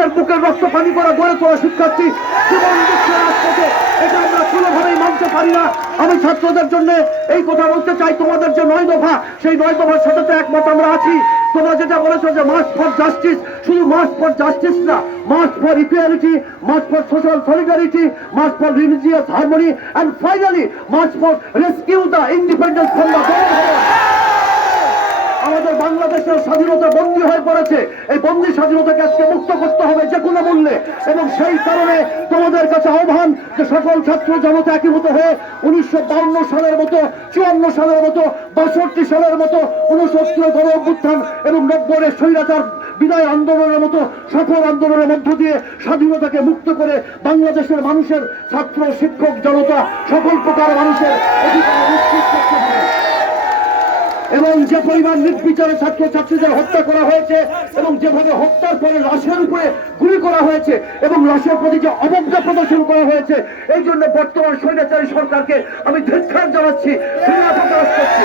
নিজের বুকের রক্ত পানি করা গড়ে তোলা শিক্ষার্থী জীবন দিচ্ছে রাজপথে, এটা আমরা কোনোভাবেই মানতে পারি না। আমি ছাত্রদের জন্য এই কথা বলতে চাই, তোমাদের যে 9 দফা, সেই 9 দফার সাথে তো একমত আমরা আছি। তোমরা যেটা বলেছো যে মার্চ ফর জাস্টিস, শুধু মার্চ ফর জাস্টিস না, March for equality, March for social solidarity, March for religious harmony, and finally March for rescue the independence from the government. আমাদের বাংলাদেশের স্বাধীনতা বন্দী হয়ে পড়েছে, এই বন্দী স্বাধীনতাকে আজকে মুক্ত করতে হবে যে কোনো মূল্যে। এবং সেই কারণে তোমাদের কাছে আহ্বান যে সকল ছাত্র জনতা একীভূত হয়ে 1952 সালের মতো, 54 সালের মতো, 62 সালের মতো, 69 গণ অভ্যুত্থান এবং 90 স্বৈরাচার বিদায় আন্দোলনের মতো সফল আন্দোলনের মধ্য দিয়ে স্বাধীনতাকে মুক্ত করে বাংলাদেশের মানুষের, ছাত্র শিক্ষক জনতা সকল প্রকার মানুষের অধিকার নিশ্চিত করতে হবে। এবং যে পরিমাণ নির্বিচারে ছাত্র ছাত্রীদের হত্যা করা হয়েছে এবং যেভাবে হত্যার পরে লাশের উপরে গুলি করা হয়েছে এবং লাশের প্রতি যে অবজ্ঞা প্রদর্শন করা হয়েছে, এই জন্য বর্তমান স্বৈরাচারী সরকারকে আমি ধিক্কার জানাচ্ছি, ঘৃণা প্রকাশ করছি।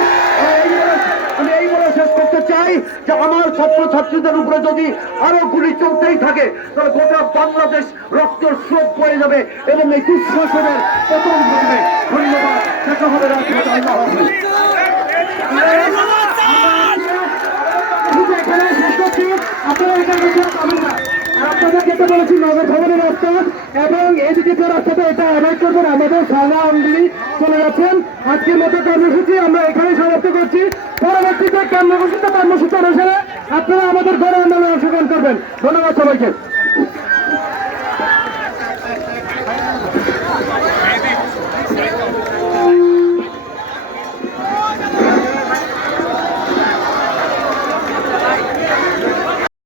আমি এই বলে শেষ করতে চাই যে আমার ছাত্র ছাত্রীদের উপরে যদি আরো গুলি চলতেই থাকে তাহলে গোটা বাংলাদেশ রক্তের স্রোত বয়ে যাবে এবং এই দুঃশাসনের পতন ঘটবে। ধন্যবাদ, দেখা হবে রাজপথে। আল্লাহ হাফেজ। আপনারা এখানে পাবেন না, আর আপনাদের যেতে বলেছি নগর ভবনের রাস্তা এবং এদিকে যে রাস্তাটা এটা অ্যাভয়েড করবেন। আমাদের সারা আঙ্গুলি চলে যাচ্ছেন। আজকের মতো কর্মসূচি আমরা এখানে সমাপ্ত করছি। পরবর্তীতে কর্মসূচি অনুসারে আপনারা আমাদের ঘরে আন্দোলনে অংশগ্রহণ করবেন। ধন্যবাদ সবাইকে।